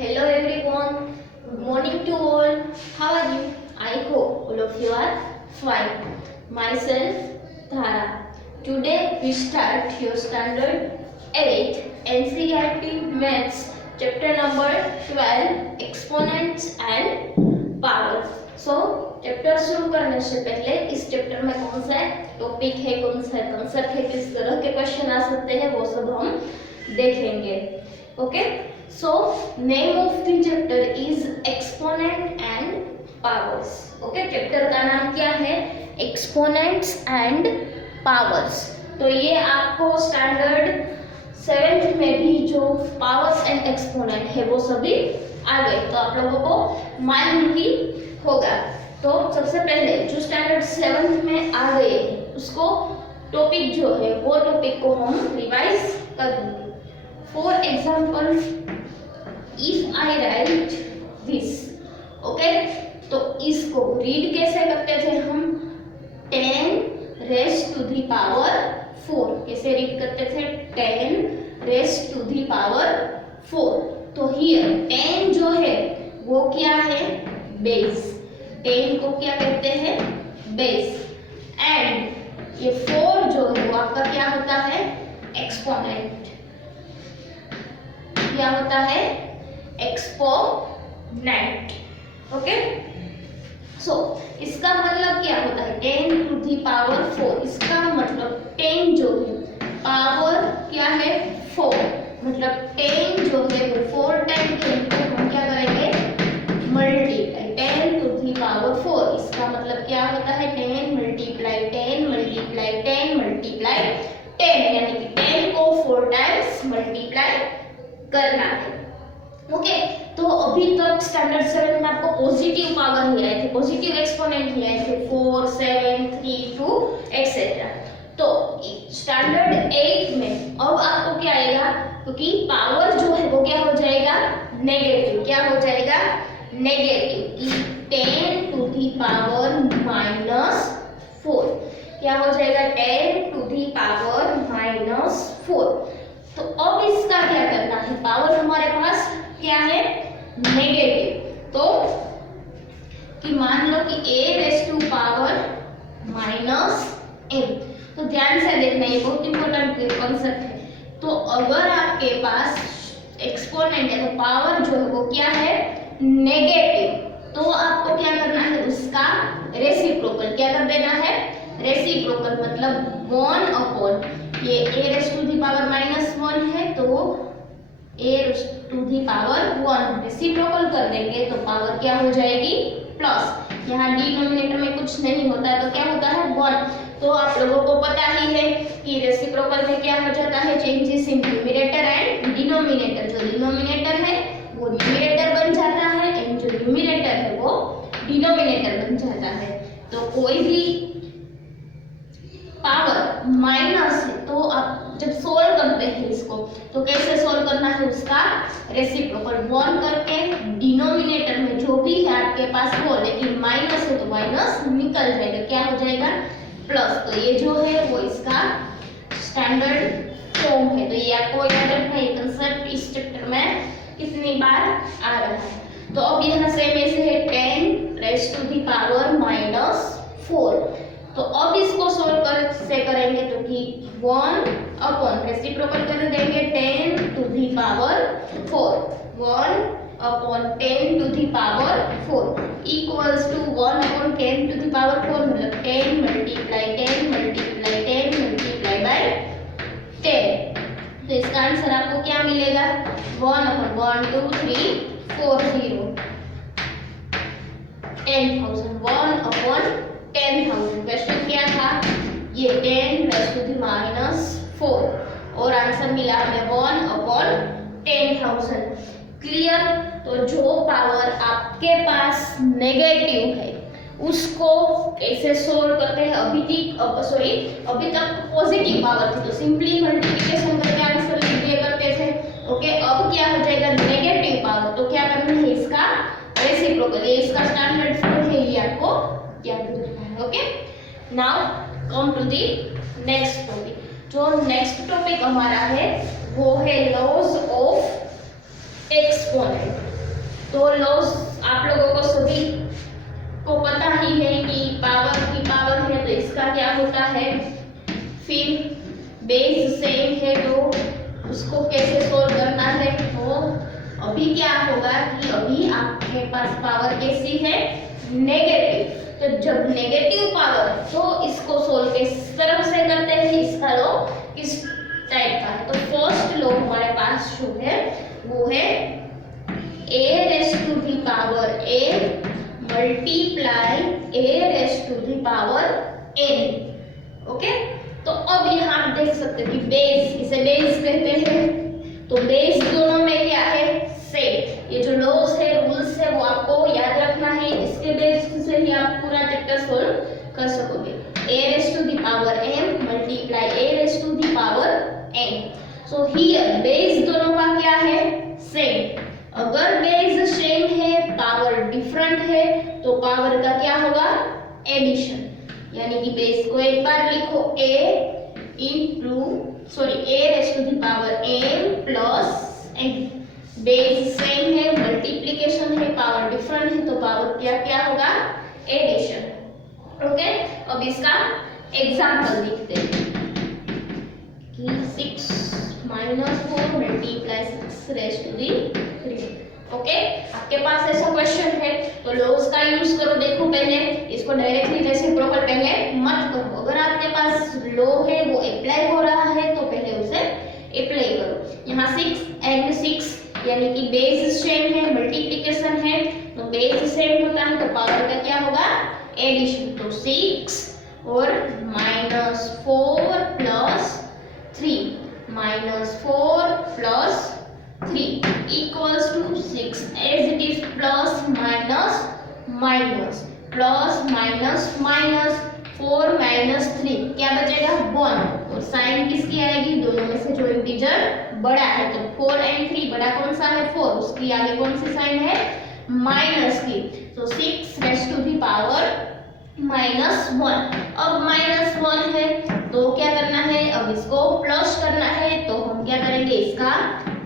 Hello everyone, good morning to all. How are you? I hope all of you are fine. Myself Dhara. Today we start your standard 8 NCERT Maths chapter number 12 Exponents and Power. Chapter शुरू करने से पहले इस chapter में कौन सा topic है, कौन सा कंसेप्ट है, किस तरह के क्वेश्चन आ सकते हैं, वो सब हम देखेंगे. Okay, so name of the chapter is exponent and powers. Okay, chapter का नाम क्या है? Exponents and powers. तो ये आपको स्टैंडर्ड 7th में भी जो पावर्स एंड एक्सपोनेंट है वो सभी आ गए, तो आप लोगों को मालूम ही होगा. तो सबसे पहले जो स्टैंडर्ड 7th में आ गए उसको टॉपिक जो है वो टॉपिक को हम रिवाइज कर देंगे. For example, if I right this, okay, तो इसको रीड कैसे करते थे हम? 10 रेज़ टू द पावर 4. कैसे रीड करते थे? 10 रेज़ टू द पावर 4. तो हियर 10 जो है वो क्या है? बेस. 10 को क्या कहते हैं? बेस. एंड ये 4 जो है वो आपका क्या होता है? एक्सपोनेंट. क्या होता है? एक्सपोनेंट. ओके, सो इसका मतलब क्या होता है? 10 टू द पावर 4. इसका मतलब 10 जो है पावर क्या है? 4. मतलब 10 जो है वो 4 टाइम 10 को हम क्या करेंगे? मल्टीप्लाई. 10 to the power 4. इसका मतलब क्या होता है? 10 मल्टीप्लाई 10 मल्टीप्लाई 10 मल्टीप्लाई 10, यानी कि 10 को 4 टाइम्स मल्टीप्लाई करना है. ओके, तो अभी तक स्टैंडर्ड 7 में आपको पॉजिटिव पावर ही आए थे, पॉजिटिव एक्सपोनेंट ही आए थे, 4, 7, 3, 2 एक्सेट्रा. तो स्टैंडर्ड 8 में अब आपको क्या आएगा? क्योंकि पावर जो है वो क्या हो जाएगा? नेगेटिव. क्या हो जाएगा? नेगेटिव. 10 to the power -4. क्या हो जाएगा? 10 टू दी पावर -4. तो अब इसका क्या करना है? पावर हमारे पास क्या है? नेगेटिव. तो कि मान लो कि a raise to power -m. तो ध्यान से देखना, ये बहुत इंपॉर्टेंट कॉन्सेप्ट है. तो अगर आपके पास एक्सपोनेंट है तो पावर जो है वो क्या है? नेगेटिव. तो आपको क्या करना है? उसका रेसिप्रोकल क्या कर देना है? रेसिप्रोकल मतलब 1 अपॉन ये a raise to the power -1 है तो a raise to the power 1 reciprocal कर देंगे तो पावर क्या हो जाएगी? प्लस. यहाँ डिनोमिनेटर में कुछ नहीं होता तो क्या होता है? 1. तो आप लोगों को पता ही है कि रेसिप्रोकल में क्या हो जाता है? Changes in numerator and denominator. जो डिनोमिनेटर है वो न्यूमरेटर बन जाता है एंड जो न्यूमरेटर है वो डिनोमिनेटर बन जाता है. तो कोई भी पावर माइनस है तो आप जब सोल्व करते हैं इसको तो कैसे सोल्व करना है? उसका रेसिप्रोकल 1 करके डिनोमिनेटर में जो भी है आपके पास वो, लेकिन माइनस है तो माइनस निकल जाएगा. क्या हो जाएगा? प्लस. तो ये जो है वो इसका स्टैंडर्ड फॉर्म है. तो ये आपको याद रखना है. ये कंसेप्ट इस चैप्टर में कितनी बार आ रहा है. तो अब यहाँ सेम ऐसे है 10 रेज़ टू दी पावर -4. तो अब इसको सोल्व से करेंगे तो कि 1 अपॉन रेसिप्रोकल कर देंगे 10 to the power 4. 1 upon 10 to the power 4 इक्वल्स टू 1 अपॉन 10 टू दी पावर 4 मतलब 10 मल्टीप्लाई 10 मल्टीप्लाई 10 मल्टीप्लाई बाय 10. तो इसका आंसर आपको क्या मिलेगा? 1 अपॉन 1 2 3 4 0 10,000. 1 अपॉन 10,000. क्वेश्चन क्या था? ये 10 रेज़ टू दी -4 और आंसर मिला हमें 1 अपॉन 10,000. क्लियर? तो जो पावर आपके पास नेगेटिव है उसको कैसे सोल्व करते हैं? अभी तक पॉजिटिव पावर थी तो सिंपली मल्टीप्लिकेशन करके आंसर लिख दिया करते थे. ओके, अब क्या हो जाएगा? Negative power. तो क्या करना है? इसका रेसिप्रोकल. ये इसका स्टैंडर्ड फॉर्म है, ये आपको याद रखना है. Okay, now come to the next topic. जो नेक्स्ट टॉपिक हमारा है वो है लॉज ऑफ एक्सपोनेंट. तो लॉस आप लोगों को सभी को पता ही है कि पावर की पावर है तो इसका क्या होता है, फिर बेस सेम है तो उसको कैसे सोल्व करना है। तो अभी क्या होगा कि अभी आपके पास पावर कैसी है, नेगेटिव। तो जब नेगेटिव पावर तो इसको सोल्व किस तरफ से करते हैं, इसका लो किस टाइप का है। तो फर्स्ट लो हमारे पास जो है वो है a raise to the power a multiply a raise to the power n। Okay, तो अब यहाँ आप देख सकते हैं कि बेस, इसे बेस कहते हैं। तो बेस दोनों में क्या है, सेम। ये जो लॉस है, रूल्स है, वो आपको याद रखना है। इसके बेस से ही आप पूरा चैप्टर सोल्व कर सकोगे। a raise to the power m multiply a raise to the power n। So here base दोनों का क्या है, सेम। अगर बेस सेम है, पावर डिफरेंट है, तो पावर का क्या होगा, एडिशन। यानी कि बेस को एक बार लिखो a raise to the power m plus n। Base same है, मल्टीप्लिकेशन है, पावर डिफरेंट है, तो पावर क्या होगा, एडिशन। ओके, अब इसका एग्जांपल लिखते हैं कि 6 minus 4 multiply 6 raise to the 3। Okay, आपके पास ऐसा क्वेश्चन है तो लॉस का यूज करो। देखो पहले इसको डायरेक्टली रेसिप्रोकल पहले मत करो। अगर आपके पास लॉ है वो अप्लाई हो रहा है तो पहले उसे अप्लाई करो। यहाँ 6 एंड 6 यानी कि बेस सेम है, मल्टीप्लिकेशन है, तो बेस सेम होता है तो पावर का क्या होगा, एडिशन। तो 6 और -4 plus 3 -4 plus 3 equals to 6 as it is plus minus minus plus minus minus 4 minus 3 क्या बचेगा, 1। और साइन किसकी आएगी, दोनों में से जो इंटीजर बड़ा है। तो 4 एंड 3 बड़ा कौन सा है, 4, उसकी आगे कौन सी साइन है, माइनस की। तो 6 रेस टू दी पावर -1। अब -1 है तो क्या करना है, अब इसको प्लस करना है। तो हम क्या करेंगे, इसका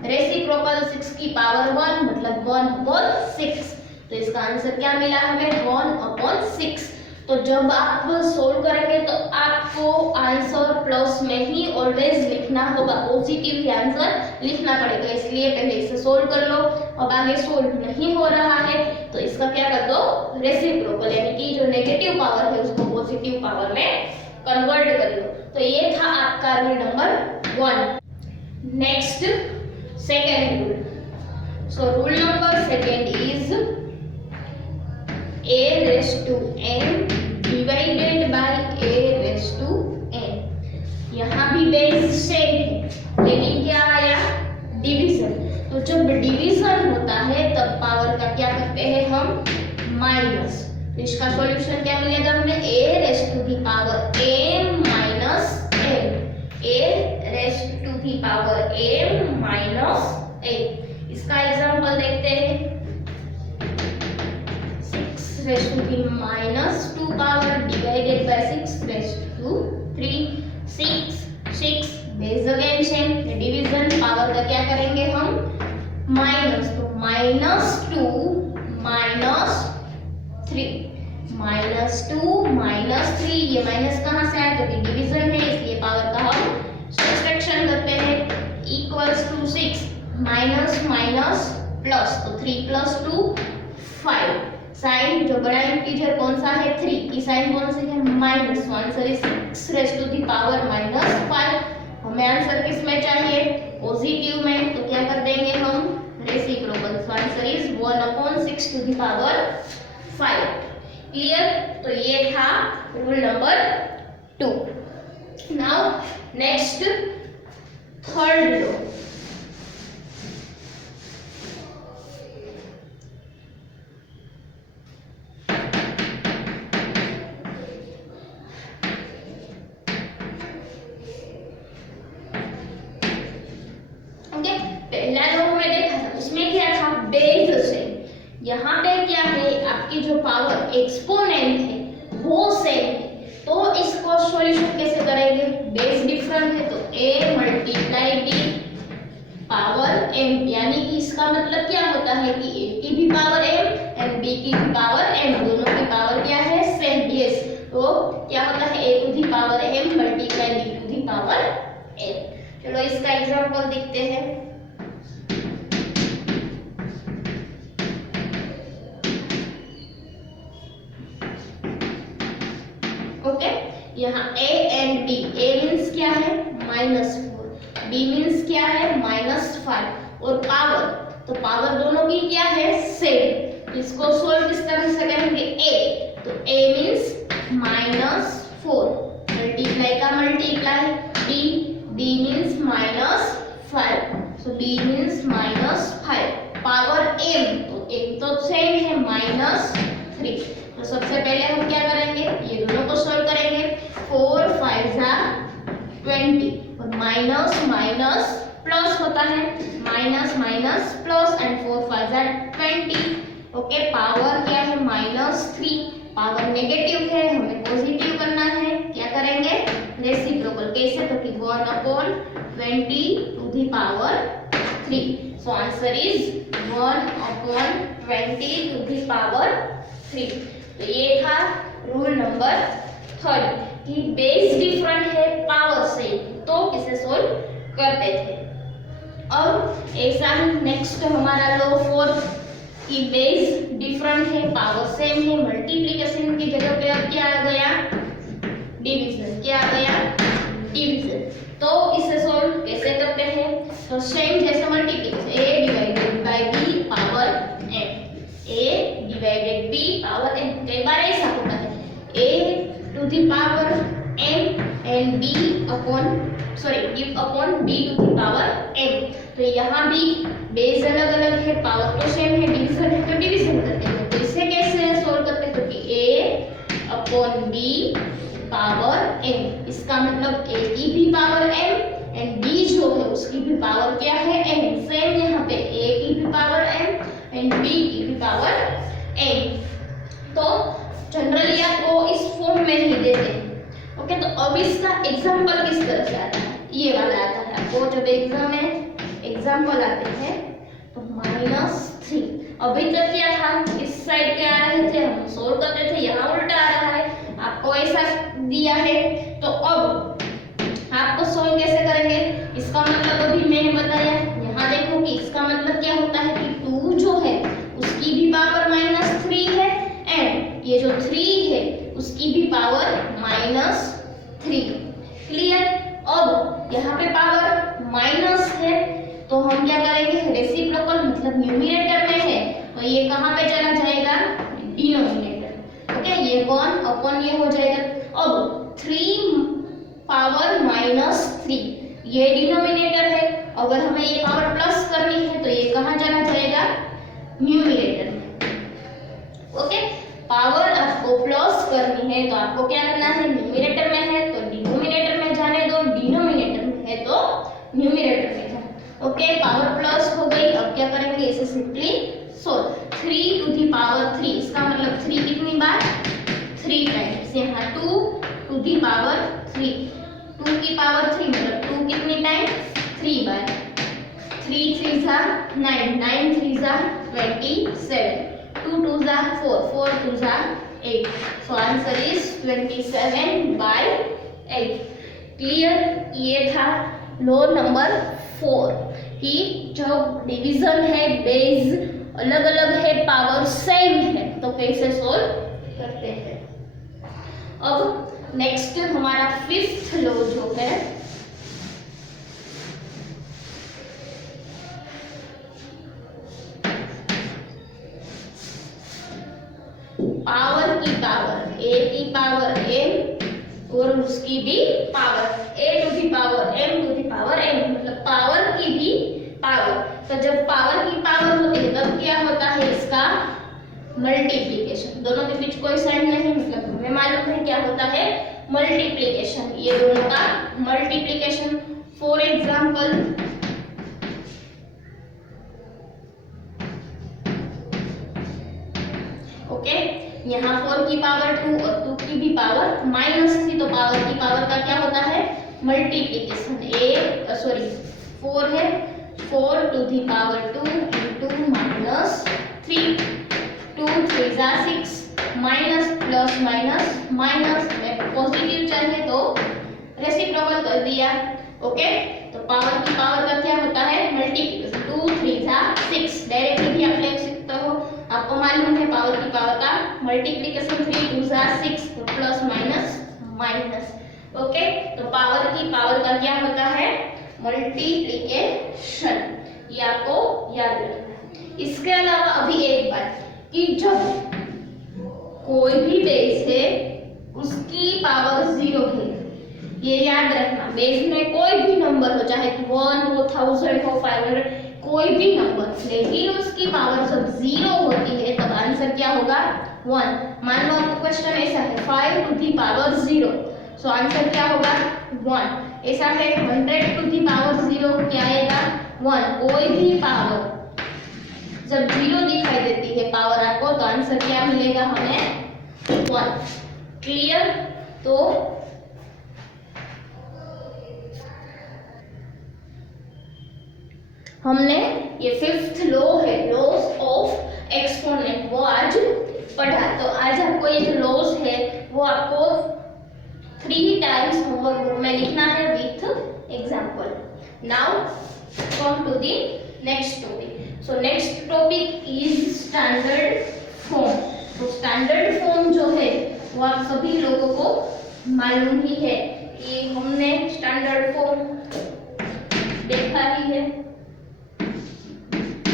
रेसिप्रोकल 6 की पावर 1 मतलब 1/6। तो इसका आंसर क्या मिला हमें, 1/6। तो जब आप सोल्व करेंगे तो आपको आंसर प्लस में ही ऑलवेज लिखना होगा, पॉजिटिव ही आंसर लिखना पड़ेगा। इसलिए पहले इसे सोल्व कर लो। अब आगे सोल्व नहीं हो रहा है तो इसका क्या कर दो, रेसिप्रोकल यानी कि जो नेगेटिव पावर है उसको पॉजिटिव पावर में कन्वर्ट कर लो। तो ये था आपका rule number 1। Next second rule. So rule number second is a raised to n divided by a raised to n। यहाँ भी बेस सेम है लेकिन क्या आया, डिवीजन। तो जब डिवीजन होता है तब पावर का क्या करते हैं हम, माइनस। तो इसका सॉल्यूशन क्या मिलेगा हमें, a raised to the power m minus n। a raised to the power m minus n। इसका एग्जांपल देखते हैं, 6 raised to the -2 power divided by 6 raised to 3। 6 base again same, division power का क्या करेंगे हम, माइनस। तो -2 -3 ये minus कहाँ से आया, क्योंकि डिवीजन है इसलिए पावर का हम सब्ट्रैक्शन करते हैं। Equals to 6 minus minus plus, तो 3 + 2 5। साइन जो बड़ा इंटीजर कौन सा है, 3 की साइन कौन सी है, minus. Answer is 6 raised to the power -5। हमें आंसर किस में चाहिए, पॉजिटिव में, तो क्या कर देंगे हम, reciprocal. Answer is 1/6 to the power 5। Clear. तो ये था rule number 2। Now next third लो। पहला लो हमें देखा था, उसमें क्या था, बेस से। यहाँ पे क्या है, आपकी जो पावर एक्सपोनेंट है वो सेम है, तो इसको सॉल्यूशन कैसे करेंगे, बेस डिफरेंट है तो a × d पावर m, यानी कि इसका मतलब क्या होता है कि a की भी पावर m एंड b की भी पावर m, दोनों की पावर क्या है, सेम। यस, तो क्या होता है a to the power m multiply b to the power m। चलो इसका एग्जांपल देखते हैं। ओके, यहाँ a and b, a means क्या है -4, b मींस क्या है -5 और पावर, तो पावर दोनों की क्या है, सेम। इसको सोल्व किस तरह से करेंगे, a, तो a मींस -4 मल्टीप्लाई का मल्टीप्लाई, b मींस -5, सो b मींस -5 पावर m, तो m तो सेम है -3। तो सबसे पहले हम क्या करेंगे, ये दोनों को सॉल्व करेंगे। 4 5 20 और माइनस माइनस प्लस होता है, minus minus plus and 4 5 20। Okay, power क्या है -3, पावर नेगेटिव है, हमें पॉजिटिव करना है। क्या करेंगे, रेसिप्रोकल, कैसे, तो कि 1/20 to the power 3। So answer is 1/20 to the power 3। तो ये था रूल नंबर 3 कि बेस डिफरेंट है पावर से, तो किसे सोल्व करते थे। अब ऐसा ही नेक्स्ट हमारा लो 4 कि बेस डिफरेंट है पावर सेम है, मल्टीप्लिकेशन की जगह पे अब क्या आ गया, डिवीजन। क्या आ गया, डिवीजन। तो इसे सोल्व कैसे करते हैं, तो सेम जैसे multiplication, a divided by b power m, a divided b power m। कई बार ऐसा होता है a to the power m and b b to the power m। तो यहाँ भी बेस अलग अलग है, पावर तो सेम है, डिवीजन है तो डिवीजन करते हैं। तो इसे कैसे सोल्व करते हैं, क्योंकि a b पावर m, इसका मतलब a की भी पावर m एंड b जो है उसकी भी पावर क्या है, m। सेम यहाँ पे a की भी पावर m एंड b की भी पावर m। तो जनरली आपको इस फॉर्म में ही देते हैं। ओके, तो अब इसका एग्जांपल किस तरह से आता है, ये वाला आता है आपको जब एग्जाम में एग्जांपल आते हैं तो -3। अभी तक क्या था, इस साइड क्या आ रहे थे, हम सोल्व करते थे, यहाँ उल्टा आ रहा है, आपको ऐसा दिया है। तो अब आपको सोल्व कैसे करेंगे, इसका मतलब अभी मैंने बताया, यहाँ देखो कि इसका मतलब क्या होता है कि 2 जो है उसकी भी पावर -3 है एंड ये जो 3 है उसकी भी पावर -3। क्लियर। अब यहाँ पे पावर माइनस है तो हम क्या करेंगे, रेसिप्रोकल मतलब न्यूमरेटर में है तो ये कहाँ पे चला जाएगा, डिनोमिनेटर। ओके, ये 1 अपॉन ये हो जाएगा। अब 3 पावर -3 ये डिनोमिनेटर है, अगर हमें ये पावर प्लस करनी है तो ये कहाँ चला जाएगा, न्यूमरेटर में। ओके, पावर आपको प्लस करनी है तो आपको क्या करना है, न्यूमरेटर में है तो डिनोमिनेटर में जाने दो, डिनोमिनेटर में है तो न्यूमरेटर में जाने। ओके, पावर प्लस हो गई। अब क्या करेंगे, इसे simply solve. 3 to the power 3, इसका मतलब 3 कितनी बार, 3 टाइम्स। यहाँ 2 टू द पावर 3, 2 की पावर 3 मतलब 2 कितनी टाइम, 3 बार। 3 3 जा 9, 9 3 जा 27, 2 2 जा 4, 4 2 जा 8। सो आंसर इज 27/8। क्लियर। ये था लो नंबर 4 कि जब डिवीजन है, बेस अलग अलग है, पावर सेम है, तो कैसे सोल्व करते हैं। अब नेक्स्ट हमारा 5th लो जो है, पावर की पावर, a की पावर m और उसकी भी power, a to the power m to the power m, मतलब पावर की भी पावर। तो जब पावर की पावर होती है तब क्या होता है, इसका मल्टीप्लिकेशन। दोनों के बीच कोई साइन नहीं, मतलब हमें मालूम है क्या होता है, मल्टीप्लिकेशन। ये दोनों का मल्टीप्लिकेशन। फॉर एग्जांपल, ओके, यहाँ 4 की पावर 2 और 2 की भी पावर -3, तो पावर की पावर का क्या होता है, मल्टीप्लिकेशन। 4 है, 4 टू दी पावर 2 रेसिप्रोकल कर दिया। ओके, तो पावर की पावर का क्या होता है मल्टीप्लिकेशन, 2 3 जा 6, डायरेक्टली भी आप लिख सकते हो। आपको मालूम है पावर की पावर का मल्टीप्लिकेशन 3 2 जा 6, तो प्लस माइनस माइनस। ओके, तो पावर की पावर का क्या होता है मल्टीप्लिकेशन, ये आपको याद रखना है। इसके अलावा अभी एक बात कि जब कोई भी बेस है उसकी पावर 0 है, ये याद रखना। बेस में कोई भी नंबर हो, चाहे 1 हो 1000 हो 500, कोई भी नंबर, लेकिन उसकी पावर जब 0 होती है तब आंसर क्या होगा 1। मान लो आपका क्वेश्चन ऐसा है 5 to the power 0, so answer क्या होगा 1। ऐसा है 100 टू दी पावर 0, क्या आएगा 1। कोई भी पावर जब 0 दिखाई देती है पावर आपको, तो आंसर क्या मिलेगा हमें 1। क्लियर? तो हमने ये 5th लॉ है, लॉज ऑफ एक्सपोनेंट, वो आज पढ़ा। तो आज आपको ये जो लॉज है वो आपको 3 टाइम्स होमवर्क बुक में लिखना है with example. Now come to the next topic. So next topic is standard form. तो स्टैंडर्ड फॉर्म जो है वो आप सभी लोगों को मालूम ही है कि हमने स्टैंडर्ड फॉर्म देखा ही है।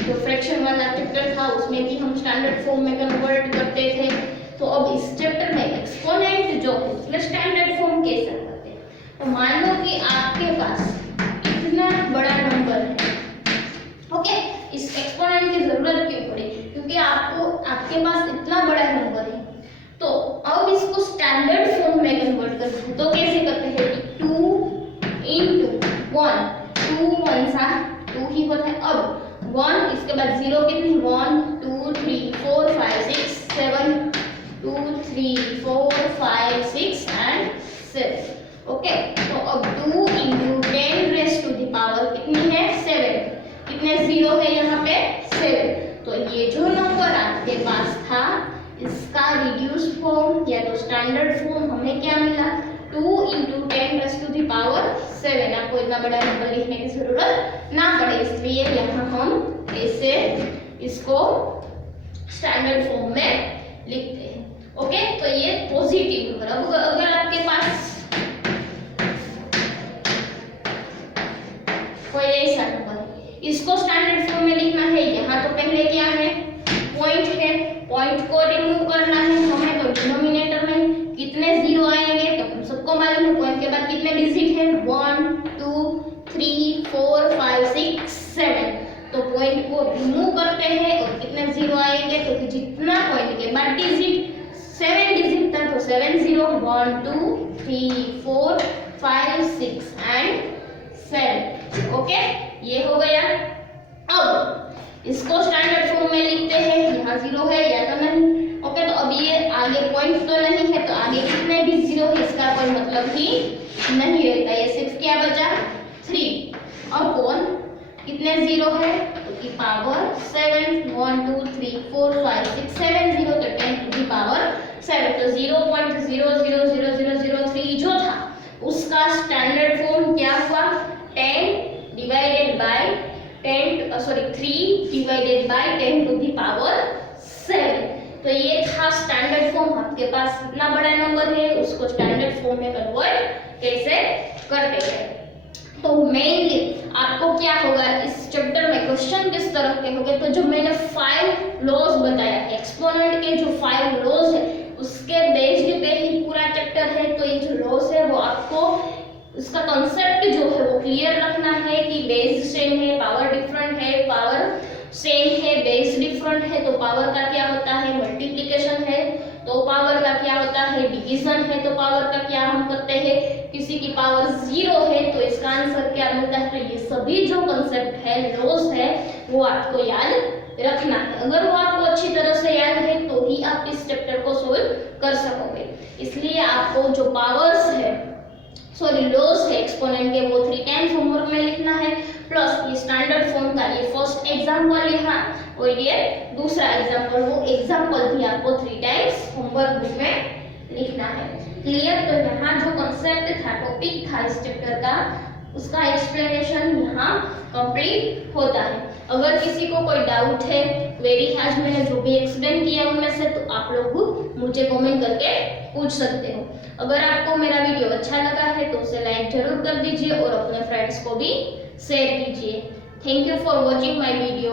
जो फ्रैक्शन वाला चैप्टर था उसमें भी हम स्टैंडर्ड फॉर्म में कन्वर्ट करते थे। तो अब इस चैप्टर में एक्सपोनेंट जो है उसमें स्टैंडर्ड फॉर्म कैसे करते हैं। तो मान लो कि आपके पास इतना बड़ा नंबर है, ओके, इस एक्सपोनेंट की जरूरत क्यों पड़ी, क्योंकि आपके पास इतना बड़ा नंबर है। तो अब इसको स्टैंडर्ड फॉर्म में कन्वर्ट करते हैं, तो कैसे करते हैं 2 × 1, 2 1 सा 2 ही होता है। अब 1 इसके बाद 0 कितनी 1 2 3 4 5 6 7, 2 3 4 5 6 एंड 7। ओके, तो अब 2 × 10 रेज़ टू द पावर कितनी है 7। कितने 0 है यहाँ पे 7। तो ये जो नंबर आपके पास था इसका रिड्यूस फॉर्म या तो स्टैंडर्ड फॉर्म हमें क्या मिला 2 × 10 रेज़ टू द पावर 7। आपको इतना बड़ा नंबर लिखने की जरूरत ना पड़े, इसलिए यहाँ हम ऐसे इसको स्टैंडर्ड फॉर्म में लिखते हैं। ओके, तो ये पॉजिटिव नंबर। अगर आपके पास कोई ऐसा नंबर है, इसको स्टैंडर्ड फॉर्म में लिखना है। यहाँ तो पहले क्या है पॉइंट है, पॉइंट को रिमूव करना है हमें। तो डिनोमिनेटर में कितने 0 आएंगे, तो हम सबको मालूम है पॉइंट के बाद कितने डिजिट है 1 2 3 4 5 6 7। तो पॉइंट को रिमूव करते हैं और कितने 0 आएंगे, तो जितना पॉइंट के बाद डिजिट 7 डिजिट था तो 7 0 1 2 3 4 5 6 एंड 7। ओके, ये हो गया। अब इसको स्टैंडर्ड फॉर्म में लिखते हैं, यहाँ 0 है या तो नहीं। ओके, तो अब ये आगे पॉइंट तो नहीं है, तो आगे कितने भी 0 है इसका कोई मतलब ही नहीं रहता। ये सिर्फ क्या बचा 3। अब कौन कितने 0 है, तो की पावर 7 1 2 3 4 5 6 7 0, तो 10 टू दी पावर 7। तो 0.0000003 जो था उसका स्टैंडर्ड फॉर्म क्या हुआ 3 divided by 10 to the power 7। तो ये था स्टैंडर्ड फॉर्म। आपके पास इतना बड़ा नंबर है उसको स्टैंडर्ड फॉर्म में कन्वर्ट कैसे करते हैं। तो मेनली आपको क्या होगा इस चैप्टर में क्वेश्चन किस तरह के होंगे, तो जो मैंने 5 लॉज बताया एक्सपोनेंट के, जो 5 लॉज है उसके बेस्ड पे ही पूरा चैप्टर है। तो ये जो लॉज है वो आपको उसका कॉन्सेप्ट जो है वो क्लियर रखना है कि बेस सेम है, पावर डिफरेंट है, पावर सेम है, बेस डिफरेंट है। तो पावर का क्या होता है मल्टीप्लिकेशन है, तो पावर का क्या होता है डिवीजन है, तो पावर का क्या हम करते हैं किसी की पावर 0 है तो इसका आंसर क्या मिलता है। तो ये सभी जो कॉन्सेप्ट है लॉज है वो आपको याद रखना है। अगर वो आपको अच्छी तरह से याद है तो ही आप इस चैप्टर को सोल्व कर सकोगे। इसलिए आपको जो पावर्स है लॉज है एक्सपोनेंट के वो 3 टाइम्स होमवर्क में लिखना है, प्लस ये स्टैंडर्ड फॉर्म का ये फर्स्ट एग्जांपल यहाँ और ये दूसरा एग्जांपल, वो एग्जांपल भी आपको 3 टाइम्स होमवर्क बुक में लिखना है। क्लियर? तो यहाँ जो कॉन्सेप्ट था, टॉपिक था इस चैप्टर का, उसका एक्सप्लेनेशन यहाँ कंप्लीट होता है। अगर किसी को कोई डाउट है, क्वेरी है, आज मैंने जो भी एक्सप्लेन किया उनमें से, तो आप लोग मुझे कमेंट करके पूछ सकते हो। अगर आपको मेरा वीडियो अच्छा लगा है तो उसे लाइक जरूर कर दीजिए और अपने फ्रेंड्स को भी शेयर कीजिए। Thank you for watching my video.